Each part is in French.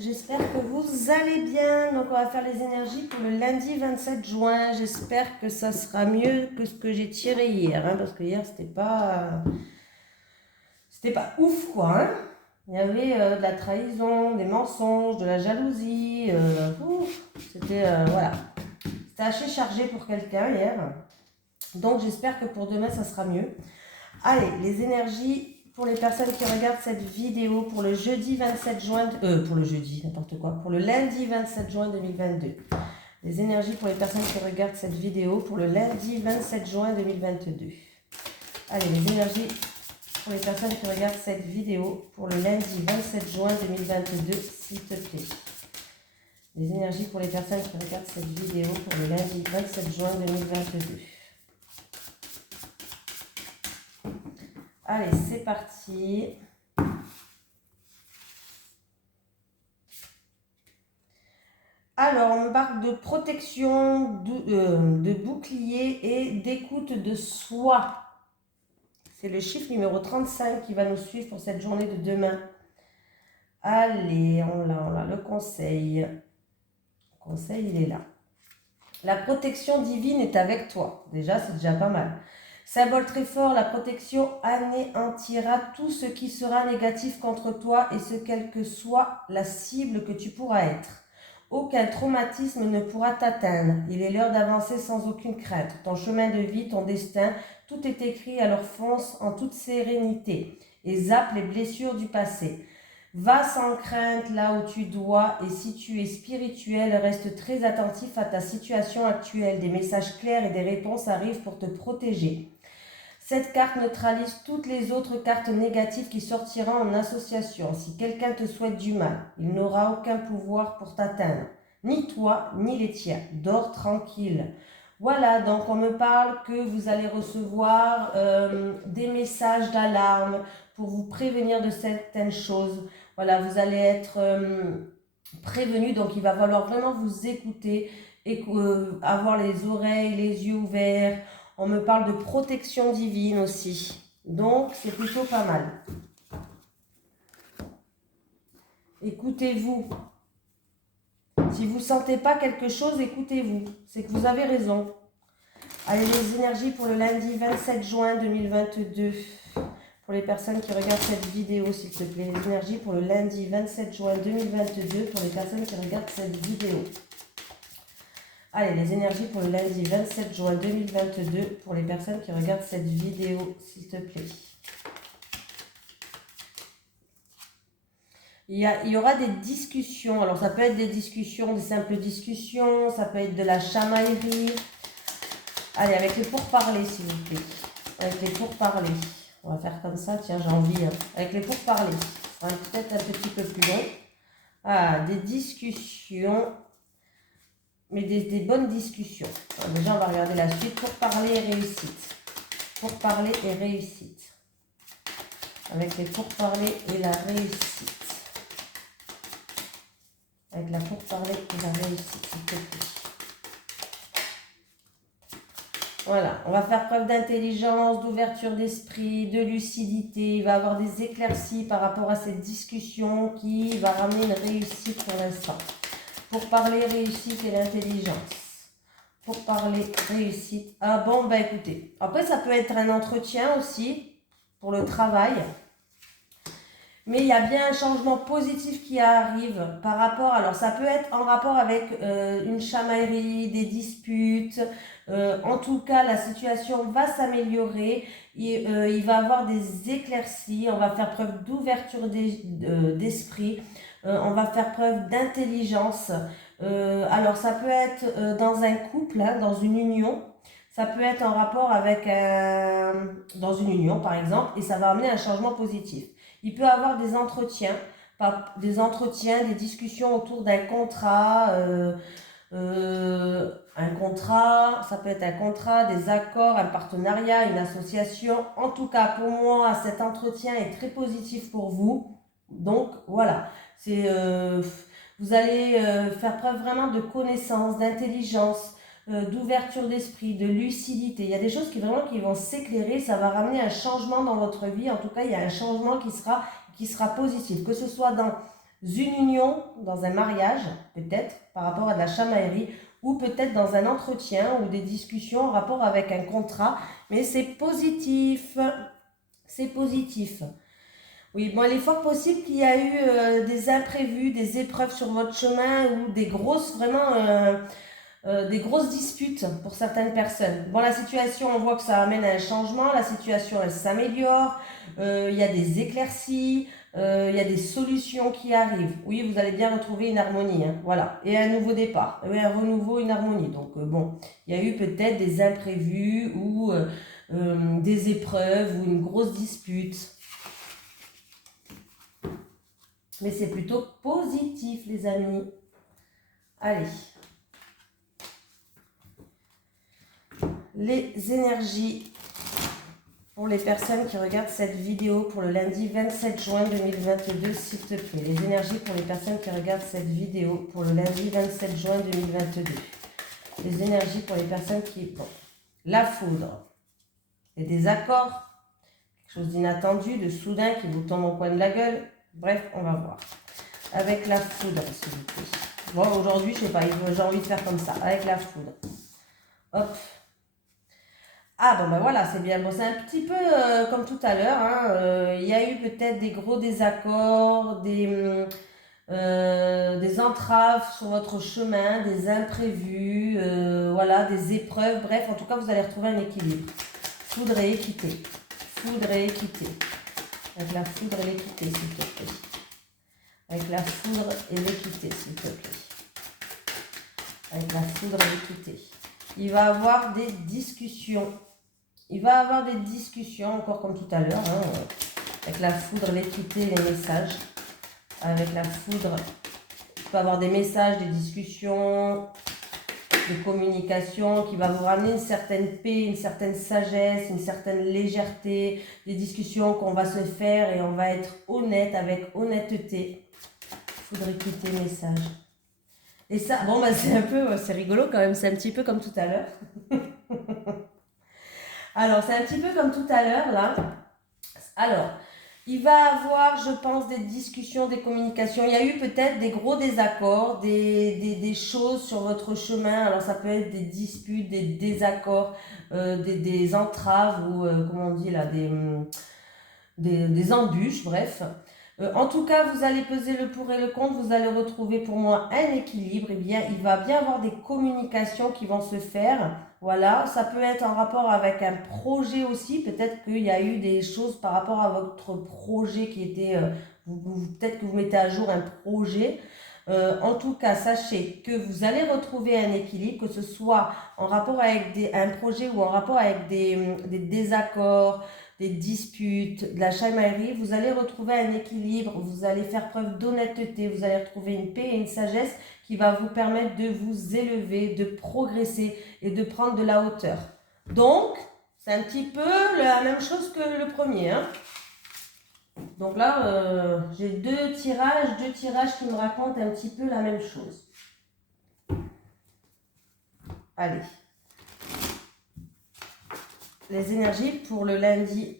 j'espère que vous allez bien. Donc on va faire les énergies pour le lundi 27 juin. J'espère que ça sera mieux que ce que j'ai tiré hier, hein, parce que hier c'était pas ouf quoi. Hein. Il y avait de la trahison, des mensonges, de la jalousie. C'était voilà, c'était assez chargé pour quelqu'un hier. Donc j'espère que pour demain ça sera mieux. Allez, les énergies pour les personnes qui regardent cette vidéo pour le jeudi 27 juin, pour le jeudi, n'importe quoi, pour le lundi 27 juin 2022. Les énergies pour les personnes qui regardent cette vidéo pour le lundi 27 juin 2022. Allez, les énergies pour les personnes qui regardent cette vidéo pour le lundi 27 juin 2022, s'il te plaît. Les énergies pour les personnes qui regardent cette vidéo pour le lundi 27 juin 2022. Allez, c'est parti. Alors, on me parle de protection, de bouclier et d'écoute de soi. C'est le chiffre numéro 35 qui va nous suivre pour cette journée de demain. Allez, on l'a, le conseil. Le conseil, il est là. La protection divine est avec toi. Déjà, c'est déjà pas mal. Symbole très fort, la protection anéantira tout ce qui sera négatif contre toi et ce quelle que soit la cible que tu pourras être. Aucun traumatisme ne pourra t'atteindre. Il est l'heure d'avancer sans aucune crainte. Ton chemin de vie, ton destin, tout est écrit, alors fonce en toute sérénité et zappe les blessures du passé. Va sans crainte là où tu dois et si tu es spirituel, reste très attentif à ta situation actuelle. Des messages clairs et des réponses arrivent pour te protéger. Cette carte neutralise toutes les autres cartes négatives qui sortiront en association. Si quelqu'un te souhaite du mal, il n'aura aucun pouvoir pour t'atteindre. Ni toi, ni les tiens. Dors tranquille. Voilà, donc on me parle que vous allez recevoir des messages d'alarme pour vous prévenir de certaines choses. Voilà, vous allez être prévenu, donc il va falloir vraiment vous écouter et avoir les oreilles, les yeux ouverts. On me parle de protection divine aussi. Donc, c'est plutôt pas mal. Écoutez-vous. Si vous ne sentez pas quelque chose, écoutez-vous. C'est que vous avez raison. Allez, les énergies pour le lundi 27 juin 2022. Pour les personnes qui regardent cette vidéo, s'il te plaît. Les énergies pour le lundi 27 juin 2022. Pour les personnes qui regardent cette vidéo. Allez, les énergies pour le lundi 27 juin 2022 pour les personnes qui regardent cette vidéo, s'il te plaît. Il y aura des discussions. Alors, ça peut être des discussions, des simples discussions. Ça peut être de la chamaillerie. Allez, avec les pourparlers, s'il vous plaît. Avec les pourparlers. On va faire comme ça. Tiens, j'ai envie. Hein. Avec les pourparlers. Ça va peut-être un petit peu plus long. Ah, des discussions. Mais des bonnes discussions. Alors déjà, on va regarder la suite. Pour parler et réussite. Pour parler et réussite. Avec les pourparlers et la réussite. Avec la pourparler et la réussite, s'il te plaît. Voilà, on va faire preuve d'intelligence, d'ouverture d'esprit, de lucidité. Il va y avoir des éclaircies par rapport à cette discussion qui va ramener une réussite pour l'instant. Pour parler, réussite et l'intelligence. Pour parler, réussite. Ah bon, bah écoutez. Après, ça peut être un entretien aussi pour le travail. Mais il y a bien un changement positif qui arrive par rapport... Alors, ça peut être en rapport avec une chamaillerie, des disputes. En tout cas, la situation va s'améliorer. Il va y avoir des éclaircies. On va faire preuve d'ouverture d'esprit. On va faire preuve d'intelligence. Alors, ça peut être dans un couple, hein, dans une union. Ça peut être en rapport avec dans une union, par exemple, et ça va amener un changement positif. Il peut y avoir des entretiens, des discussions autour d'un contrat. Un contrat, ça peut être un contrat, des accords, un partenariat, une association. En tout cas, pour moi, cet entretien est très positif pour vous. Donc, voilà. Vous allez faire preuve vraiment de connaissance, d'intelligence, d'ouverture d'esprit, de lucidité. Il y a des choses qui vont s'éclairer. Ça va ramener un changement dans votre vie. En tout cas, il y a un changement qui sera positif. Que ce soit une union, dans un mariage, peut-être, par rapport à de la chamaillerie, ou peut-être dans un entretien ou des discussions en rapport avec un contrat, mais c'est positif. C'est positif. Oui, bon, il est fort possible qu'il y a eu des imprévus, des épreuves sur votre chemin ou des grosses, vraiment, des grosses disputes pour certaines personnes. Bon, la situation, on voit que ça amène à un changement, la situation, elle s'améliore, il y a des éclaircies, il y a des solutions qui arrivent. Oui, vous allez bien retrouver une harmonie, hein, voilà. Et un nouveau départ, oui, un renouveau, une harmonie. Donc, bon, il y a eu peut-être des imprévus ou des épreuves ou une grosse dispute. Mais c'est plutôt positif, les amis. Allez. Les énergies pour les personnes qui regardent cette vidéo pour le lundi 27 juin 2022, s'il te plaît. Les énergies pour les personnes qui regardent cette vidéo pour le lundi 27 juin 2022. Les énergies pour les personnes qui... Bon, la foudre. Les désaccords. Quelque chose d'inattendu, de soudain qui vous tombe au coin de la gueule. Bref, on va voir. Avec la foudre, s'il vous plaît. Bon, aujourd'hui, je sais pas, j'ai envie de faire comme ça. Avec la foudre. Hop. Ah bon ben voilà, c'est bien. Bon, c'est un petit peu comme tout à l'heure. Hein, il y a eu peut-être des gros désaccords, des entraves sur votre chemin, des imprévus, voilà, des épreuves. Bref, en tout cas, vous allez retrouver un équilibre. Foudre et équité. Foudre et équité. Avec la foudre et l'équité, s'il te plaît. Avec la foudre et l'équité, s'il te plaît. Avec la foudre et l'équité. Il va y avoir des discussions. Il va y avoir des discussions, encore comme tout à l'heure, hein, avec la foudre, l'équité, les messages. Avec la foudre, il peut y avoir des messages, des discussions, des communications qui va vous ramener une certaine paix, une certaine sagesse, une certaine légèreté, des discussions qu'on va se faire et on va être honnête, avec honnêteté. Foudre, équité, message. Et ça, bon, bah, c'est un peu, c'est rigolo quand même, c'est un petit peu comme tout à l'heure. Alors, c'est un petit peu comme tout à l'heure, là. Alors, il va y avoir, je pense, des discussions, des communications. Il y a eu peut-être des gros désaccords, des choses sur votre chemin. Alors, ça peut être des disputes, des désaccords, des entraves ou, comment on dit là, des embûches, bref. En tout cas, vous allez peser le pour et le contre, vous allez retrouver pour moi un équilibre. Et bien, il va bien avoir des communications qui vont se faire. Voilà, ça peut être en rapport avec un projet aussi. Peut-être qu'il y a eu des choses par rapport à votre projet qui était... peut-être que vous mettez à jour un projet. En tout cas, sachez que vous allez retrouver un équilibre, que ce soit en rapport avec un projet ou en rapport avec des désaccords, des disputes, de la chamaillerie, vous allez retrouver un équilibre, vous allez faire preuve d'honnêteté, vous allez retrouver une paix et une sagesse qui va vous permettre de vous élever, de progresser et de prendre de la hauteur. Donc, c'est un petit peu la même chose que le premier. Hein. Donc là, j'ai deux tirages qui me racontent un petit peu la même chose. Allez. Les énergies pour le lundi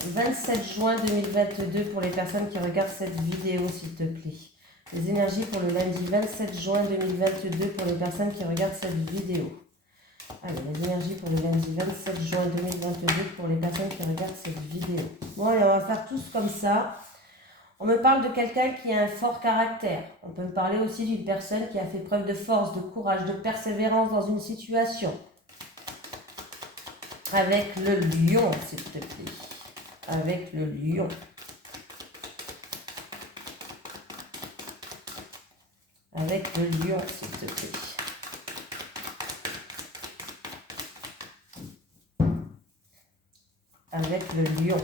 27 juin 2022 pour les personnes qui regardent cette vidéo, s'il te plaît. Les énergies pour le lundi 27 juin 2022 pour les personnes qui regardent cette vidéo. Allez, les énergies pour le lundi 27 juin 2022 pour les personnes qui regardent cette vidéo. Bon, allez, on va faire tous comme ça. On me parle de quelqu'un qui a un fort caractère. On peut me parler aussi d'une personne qui a fait preuve de force, de courage, de persévérance dans une situation. Avec le lion, s'il te plaît. Avec le lion. Avec le lion, s'il te plaît. Avec le lion.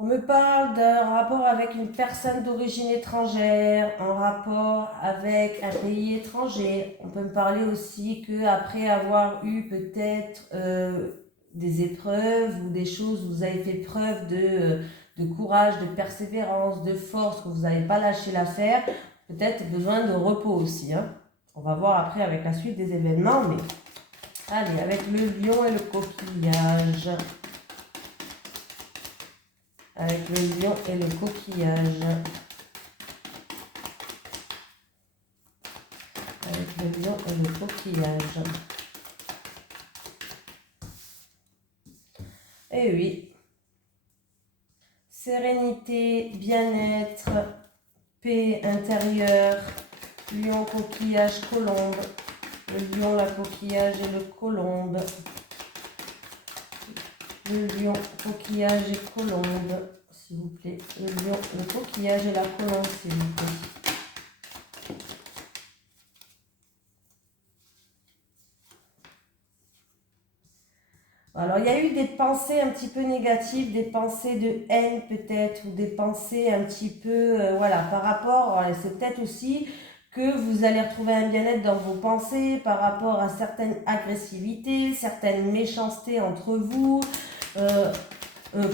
On me parle d'un rapport avec une personne d'origine étrangère, un rapport avec un pays étranger. On peut me parler aussi qu'après avoir eu peut-être des épreuves ou des choses où vous avez fait preuve de courage, de persévérance, de force, que vous n'avez pas lâché l'affaire, peut-être besoin de repos aussi. Hein. On va voir après avec la suite des événements, mais Allez, avec le lion et le coquillage. Avec le lion et le coquillage. Avec le lion et le coquillage. Et oui. Sérénité, bien-être, paix intérieure, lion, coquillage, colombe. Le lion, la coquillage et le colombe. Le lion, coquillage et colombe, s'il vous plaît. Le lion, le coquillage et la colombe, s'il vous plaît. Alors, il y a eu des pensées un petit peu négatives, des pensées de haine peut-être, ou des pensées un petit peu, voilà, par rapport, c'est peut-être aussi que vous allez retrouver un bien-être dans vos pensées par rapport à certaines agressivités, certaines méchancetés entre vous,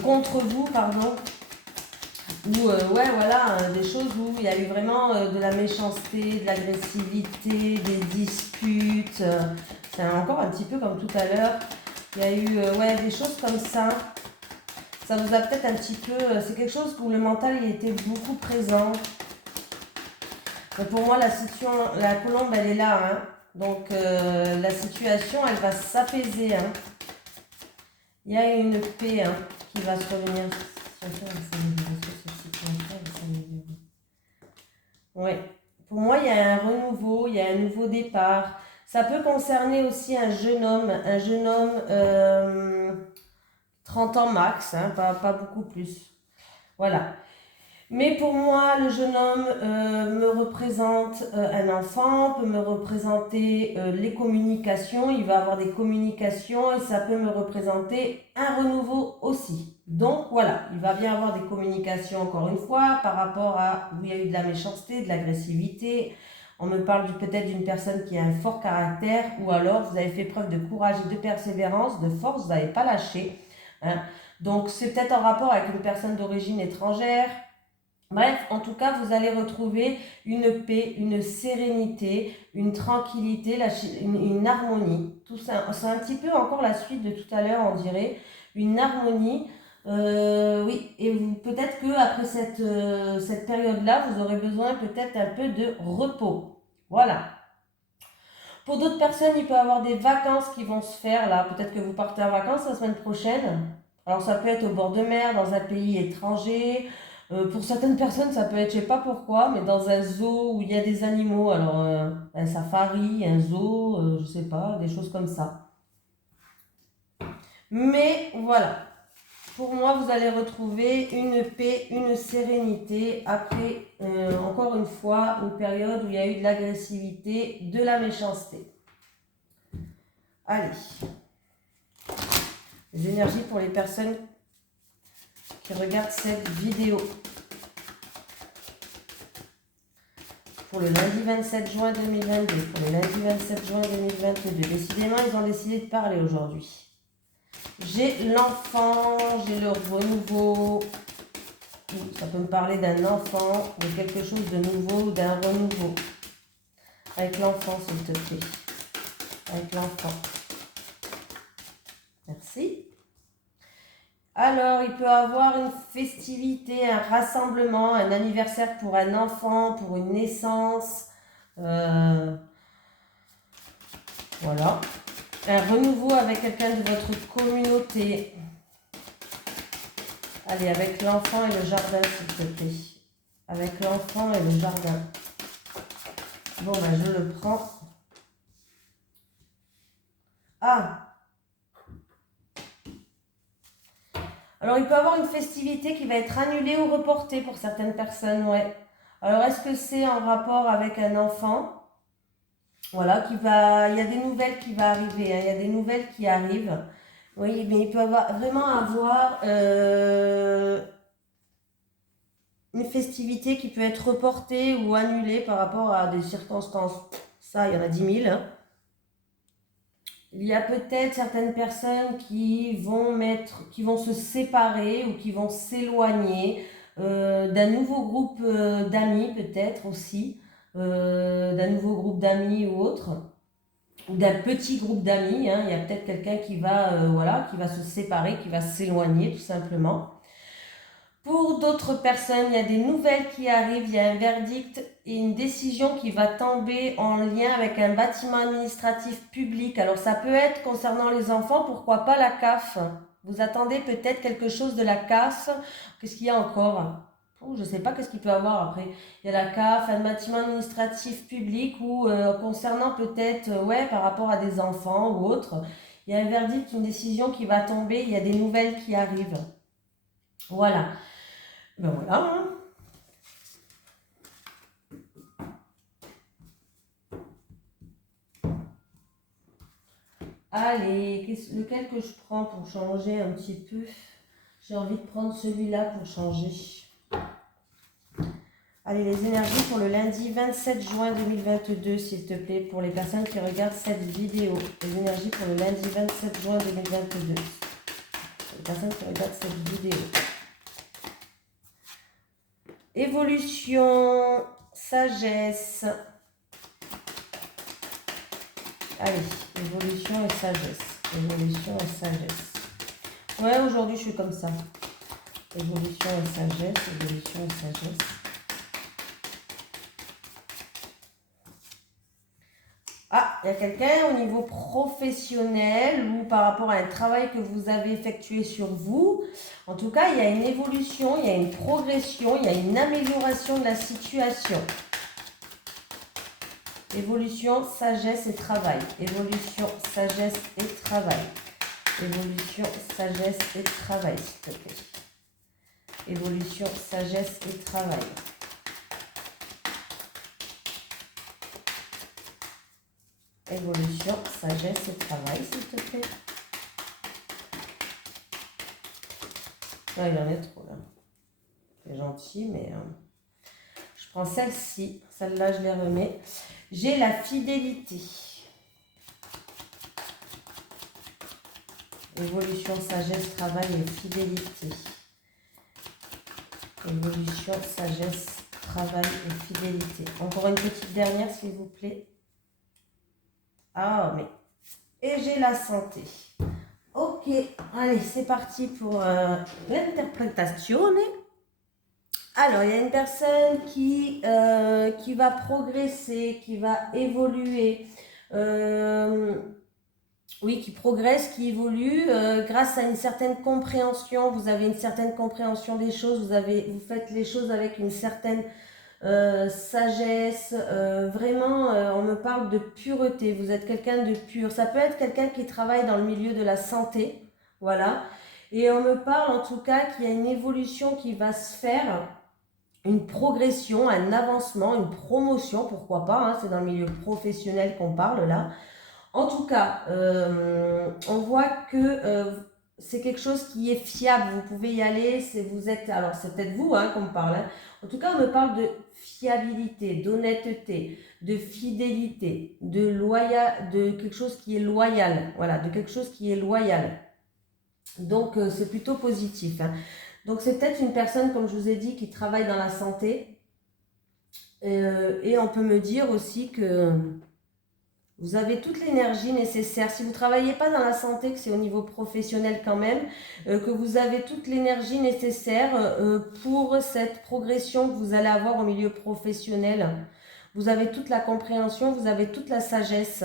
contre vous, pardon. Ou, ouais, voilà, des choses où il y a eu vraiment de la méchanceté, de l'agressivité, des disputes. C'est encore un petit peu comme tout à l'heure. Il y a eu ouais, des choses comme ça. Ça vous a peut-être un petit peu... c'est quelque chose où le mental il était beaucoup présent. Mais pour moi, la colombe, elle est là. Hein. Donc, la situation, elle va s'apaiser. Hein. Il y a une paix hein, qui va se revenir. Ouais. Pour moi, il y a un renouveau, il y a un nouveau départ. Ça peut concerner aussi un jeune homme 30 ans max, hein, pas beaucoup plus. Voilà. Mais pour moi, le jeune homme me représente un enfant, peut me représenter les communications, il va avoir des communications et ça peut me représenter un renouveau aussi. Donc voilà, il va bien avoir des communications encore une fois par rapport à où il y a eu de la méchanceté, de l'agressivité. On me parle peut-être d'une personne qui a un fort caractère ou alors vous avez fait preuve de courage et de persévérance, de force, vous n'avez pas lâché. Hein. Donc c'est peut-être en rapport avec une personne d'origine étrangère. Bref, en tout cas, vous allez retrouver une paix, une sérénité, une tranquillité, une harmonie. Tout ça, c'est un petit peu encore la suite de tout à l'heure, on dirait. Une harmonie. Oui, et peut-être que après cette période-là, vous aurez besoin peut-être un peu de repos. Voilà. Pour d'autres personnes, il peut y avoir des vacances qui vont se faire là. Peut-être que vous partez en vacances la semaine prochaine. Alors ça peut être au bord de mer, dans un pays étranger. Pour certaines personnes, ça peut être, je sais pas pourquoi, mais dans un zoo où il y a des animaux. Alors un safari, un zoo, je sais pas, des choses comme ça. Mais voilà. Pour moi, vous allez retrouver une paix, une sérénité après, encore une fois, une période où il y a eu de l'agressivité, de la méchanceté. Allez. Les énergies pour les personnes qui regardent cette vidéo. Pour le lundi 27 juin 2022, pour le lundi 27 juin 2022. Décidément, ils ont décidé de parler aujourd'hui. J'ai l'enfant, j'ai le renouveau. Ça peut me parler d'un enfant, de quelque chose de nouveau, d'un renouveau. Avec l'enfant, s'il te plaît. Avec l'enfant. Merci. Alors, il peut avoir une festivité, un rassemblement, un anniversaire pour un enfant, pour une naissance. Voilà. Un renouveau avec quelqu'un de votre communauté. Allez, avec l'enfant et le jardin, s'il te plaît. Avec l'enfant et le jardin. Bon, ben, je le prends. Ah! Alors, il peut y avoir une festivité qui va être annulée ou reportée pour certaines personnes, ouais. Alors, est-ce que c'est en rapport avec un enfant? Voilà, il y a des nouvelles qui vont arriver, hein, il y a des nouvelles qui arrivent. Oui, mais il peut vraiment avoir une festivité qui peut être reportée ou annulée par rapport à des circonstances. Ça, il y en a 10 000. Hein. Il y a peut-être certaines personnes qui vont se séparer ou qui vont s'éloigner d'un nouveau groupe d'amis peut-être aussi, d'un nouveau groupe d'amis ou autre. ou d'un petit groupe d'amis. Hein. Il y a peut-être quelqu'un qui va, voilà, qui va se séparer, qui va s'éloigner tout simplement. Pour d'autres personnes, il y a des nouvelles qui arrivent, il y a un verdict et une décision qui va tomber en lien avec un bâtiment administratif public. Alors ça peut être concernant les enfants, pourquoi pas la CAF. Vous attendez peut-être quelque chose de la CAF. Qu'est-ce qu'il y a encore? Je ne sais pas qu'est-ce qu'il peut y avoir après. Il y a la CAF, un bâtiment administratif public ou concernant peut-être, ouais, par rapport à des enfants ou autre. Il y a un verdict, une décision qui va tomber, il y a des nouvelles qui arrivent. Voilà. Ben voilà. Hein. Allez, lequel que je prends pour changer un petit peu? J'ai envie de prendre celui-là pour changer. Allez, les énergies pour le lundi 27 juin 2022, s'il te plaît, pour les personnes qui regardent cette vidéo. Les énergies pour le lundi 27 juin 2022. Pour les personnes qui regardent cette vidéo. Évolution, sagesse. Allez, évolution et sagesse. Évolution et sagesse. Ouais, aujourd'hui, je suis comme ça. Évolution et sagesse, évolution et sagesse. Ah, il y a quelqu'un au niveau professionnel ou par rapport à un travail que vous avez effectué sur vous. En tout cas, il y a une évolution, il y a une progression, il y a une amélioration de la situation. Évolution, sagesse et travail. Évolution, sagesse et travail. Évolution, sagesse et travail, s'il te plaît. Évolution, sagesse et travail. Évolution, sagesse et travail, s'il te plaît. Ah, il en est trop là. C'est gentil, mais je prends celle-ci. Celle-là, je les remets. J'ai la fidélité. Évolution, sagesse, travail et fidélité. Évolution, sagesse, travail et fidélité. Encore une petite dernière, s'il vous plaît. Ah, mais... Et j'ai la santé. Ok, allez, c'est parti pour l'interprétation. Alors, il y a une personne qui va progresser, qui va évoluer. Oui, qui progresse, qui évolue grâce à une certaine compréhension. Vous avez une certaine compréhension des choses. Vous faites les choses avec une certaine sagesse. Vraiment, on me parle de pureté. Vous êtes quelqu'un de pur. Ça peut être quelqu'un qui travaille dans le milieu de la santé. Voilà. Et on me parle en tout cas qu'il y a une évolution qui va se faire. Une progression, un avancement, une promotion, pourquoi pas. Hein, c'est dans le milieu professionnel qu'on parle là. En tout cas, on voit que c'est quelque chose qui est fiable. Vous pouvez y aller. Alors c'est peut-être vous qu'on me parle. Hein. En tout cas, on me parle de fiabilité, d'honnêteté, de fidélité, de quelque chose qui est loyal. Voilà, de quelque chose qui est loyal. Donc c'est plutôt positif. Hein. Donc c'est peut-être une personne, comme je vous ai dit, qui travaille dans la santé. Et on peut me dire aussi que vous avez toute l'énergie nécessaire. Si vous ne travaillez pas dans la santé, que c'est au niveau professionnel quand même, que vous avez toute l'énergie nécessaire pour cette progression que vous allez avoir au milieu professionnel. Vous avez toute la compréhension, vous avez toute la sagesse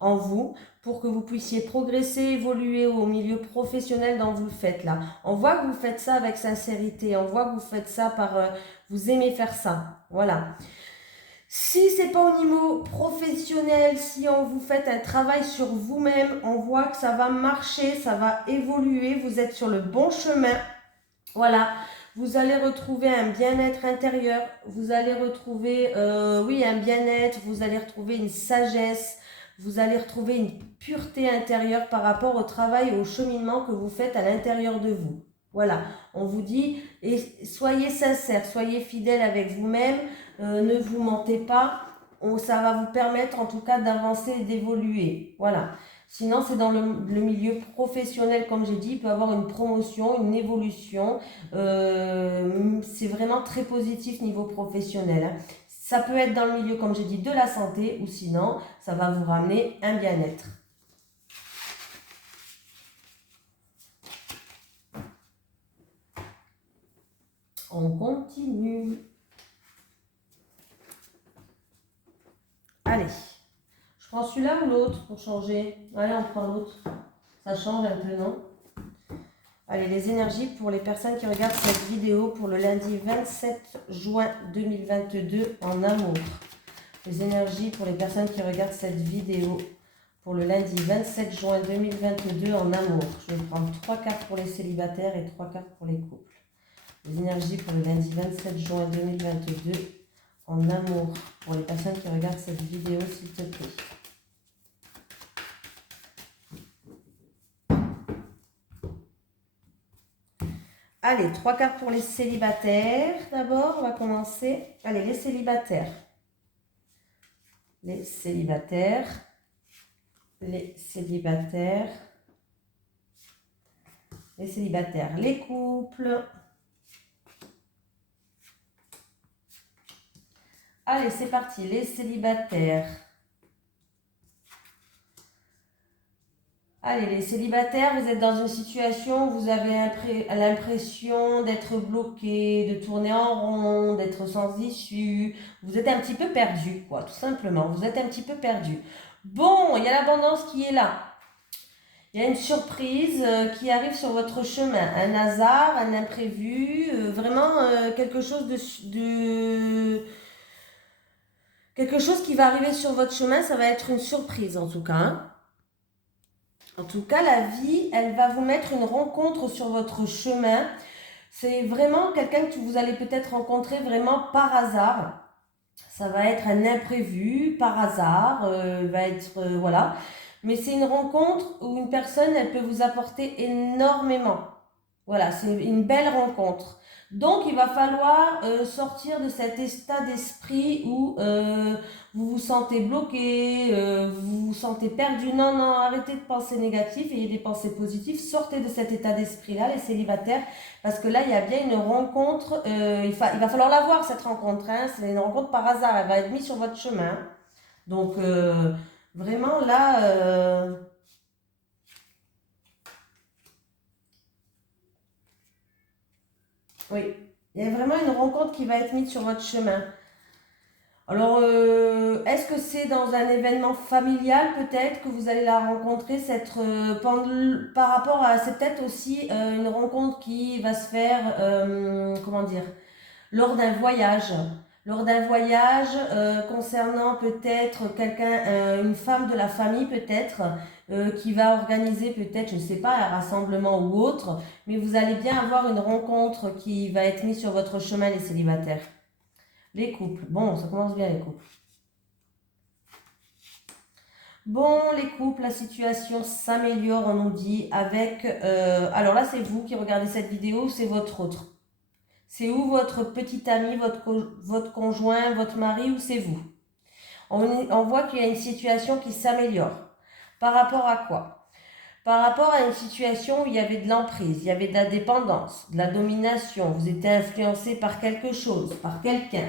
en vous pour que vous puissiez progresser, évoluer au milieu professionnel dont vous le faites là. On voit que vous faites ça avec sincérité, on voit que vous faites ça vous aimez faire ça. Voilà. Si c'est pas au niveau professionnel, si vous faites un travail sur vous-même, on voit que ça va marcher, ça va évoluer, vous êtes sur le bon chemin. Voilà, vous allez retrouver un bien-être intérieur, vous allez retrouver, un bien-être, vous allez retrouver une sagesse, vous allez retrouver une pureté intérieure par rapport au travail et au cheminement que vous faites à l'intérieur de vous. Voilà, on vous dit, et soyez sincère, soyez fidèle avec vous-même, ne vous mentez pas, ça va vous permettre en tout cas d'avancer et d'évoluer. Voilà. Sinon, c'est dans le milieu professionnel, comme j'ai dit, il peut y avoir une promotion, une évolution. C'est vraiment très positif niveau professionnel. Hein. Ça peut être dans le milieu, comme j'ai dit, de la santé, ou sinon, ça va vous ramener un bien-être. On continue. Allez, je prends celui-là ou l'autre pour changer? Allez, on prend l'autre. Ça change un peu, non? Allez, les énergies pour les personnes qui regardent cette vidéo pour le lundi 27 juin 2022 en amour. Les énergies pour les personnes qui regardent cette vidéo pour le lundi 27 juin 2022 en amour. Je vais prendre 3 cartes pour les célibataires et 3 cartes pour les couples. Les énergies pour le lundi 27 juin 2022 en amour pour les personnes qui regardent cette vidéo, s'il te plaît. Allez, 3 cartes pour les célibataires. D'abord, on va commencer. Allez, les célibataires. Les célibataires. Les célibataires. Les célibataires. Les couples. Allez, c'est parti. Les célibataires. Allez, les célibataires, vous êtes dans une situation où vous avez l'impression d'être bloqué, de tourner en rond, d'être sans issue. Vous êtes un petit peu perdu, quoi, tout simplement. Vous êtes un petit peu perdu. Bon, il y a l'abondance qui est là. Il y a une surprise qui arrive sur votre chemin. Un hasard, un imprévu, vraiment quelque chose quelque chose qui va arriver sur votre chemin. Ça va être une surprise en tout cas, hein. En tout cas, la vie, elle va vous mettre une rencontre sur votre chemin. C'est vraiment quelqu'un que vous allez peut-être rencontrer vraiment par hasard. Ça va être un imprévu, par hasard, voilà. Mais c'est une rencontre où une personne, elle peut vous apporter énormément. Voilà, c'est une belle rencontre. Donc, il va falloir sortir de cet état d'esprit où vous vous sentez bloqué, vous vous sentez perdu. Non, non, arrêtez de penser négatif, ayez des pensées positives. Sortez de cet état d'esprit-là, les célibataires, parce que là, il y a bien une rencontre. Il va falloir la voir, cette rencontre. Hein. C'est une rencontre par hasard, elle va être mise sur votre chemin. Donc, vraiment, là... Oui, il y a vraiment une rencontre qui va être mise sur votre chemin. Alors, est-ce que c'est dans un événement familial peut-être que vous allez la rencontrer par rapport à... C'est peut-être aussi une rencontre qui va se faire, comment dire, lors d'un voyage. Lors d'un voyage concernant peut-être quelqu'un, une femme de la famille peut-être, qui va organiser peut-être, je ne sais pas, un rassemblement ou autre, mais vous allez bien avoir une rencontre qui va être mise sur votre chemin, les célibataires. Les couples, bon, ça commence bien les couples. Bon, les couples, la situation s'améliore, on nous dit, avec... alors là, c'est vous qui regardez cette vidéo, c'est votre autre. C'est où votre petit ami, votre conjoint, votre mari, ou c'est vous? On voit qu'il y a une situation qui s'améliore. Par rapport à quoi? Par rapport à une situation où il y avait de l'emprise, il y avait de la dépendance, de la domination, vous étiez influencé par quelque chose, par quelqu'un.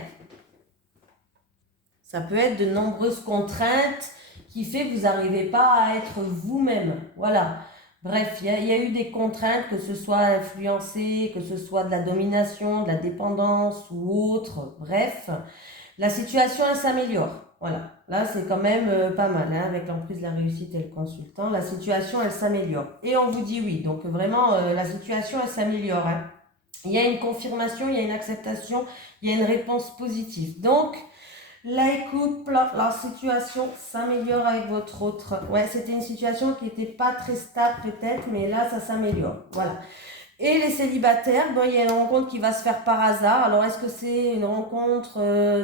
Ça peut être de nombreuses contraintes qui fait que vous n'arrivez pas à être vous-même. Voilà. Bref, il y a eu des contraintes, que ce soit influencé, que ce soit de la domination, de la dépendance ou autre. Bref, la situation, elle s'améliore. Voilà, là c'est quand même pas mal, hein, avec l'emprise, la réussite et le consultant. La situation, elle s'améliore. Et on vous dit oui, donc vraiment, la situation, elle s'améliore. Hein. Il y a une confirmation, il y a une acceptation, il y a une réponse positive. Donc, les couples, la situation s'améliore avec votre autre. Ouais, c'était une situation qui n'était pas très stable peut-être, mais là, ça s'améliore. Voilà. Et les célibataires, bon, il y a une rencontre qui va se faire par hasard. Alors, est-ce que c'est une rencontre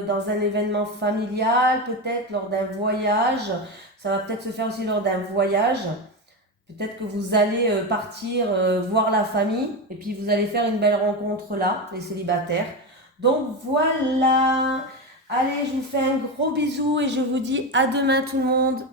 dans un événement familial, peut-être lors d'un voyage? Ça va peut-être se faire aussi lors d'un voyage. Peut-être que vous allez partir voir la famille et puis vous allez faire une belle rencontre là, les célibataires. Donc, voilà. Allez, je vous fais un gros bisou et je vous dis à demain tout le monde.